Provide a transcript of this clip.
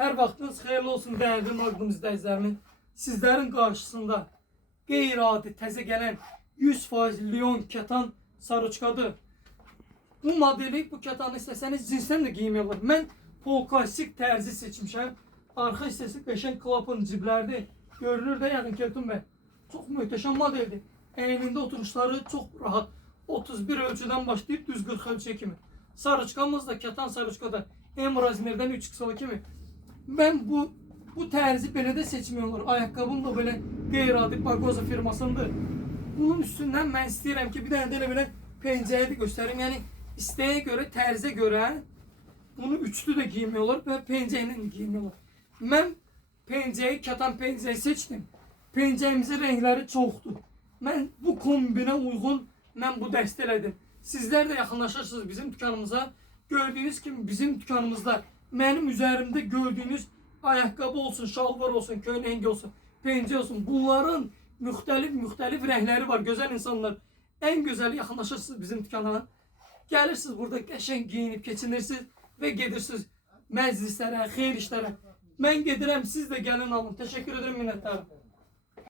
Her vaxtınız xeyirli olsun değerli Magnum izləyicilərinin. Sizlerin karşısında qeyri-adi təzə gələn 100% Lyon katan sarıçkadır. Bu modeli, bu katanı istəsəniz cinsdən də giymək olar. Mən polkastik tərzi seçmişəm. Arxa hissəsi qəşəng klapın ciblərdir. Görünür də yəqin Kelton bəy. Çox möhtəşəm modeldir. Əynində oturuşları çox rahat. 31 ölçüdən başlayıb düz 40 ölçüyə kimi. Sarıçkamız da katan sarıçkada M razmerdən 3xL kimi. Ben bu tərzi belə də seçmək olur. Ayaqqabım da belə qeyri-adi Bagoza firmasındır. Bunun üstündən mən istəyirəm ki, bir dənə də belə pencəyi də göstərim. Yəni isteğe göre, tərzə görə bunu üçlü də giymək olur və pencəylə də giymək olur. Mən pencəyi, katan pencəyi seçdim. Pencəyimizin renkləri çoxdur. Mən bu kombinə uyğun mən bu dəstə elədim. Sizlər də yaxınlaşırsınız bizim dükanımıza. Gördüğünüz kimi bizim dükanımızda benim üzerimde gördüğünüz ayakkabı olsun, şalvar olsun, köynək olsun, pencə olsun. Bunların müxtəlif renkleri var. Güzel insanlar. En güzel yaxınlaşırsınız bizim dükanına. Gelirsiniz burada qəşəng giyinib keçinirsiniz ve gedirsiniz məclislərə, xeyir işlərə. Mən gedirəm, siz de gelin alın. Teşekkür ederim, minnətdarım.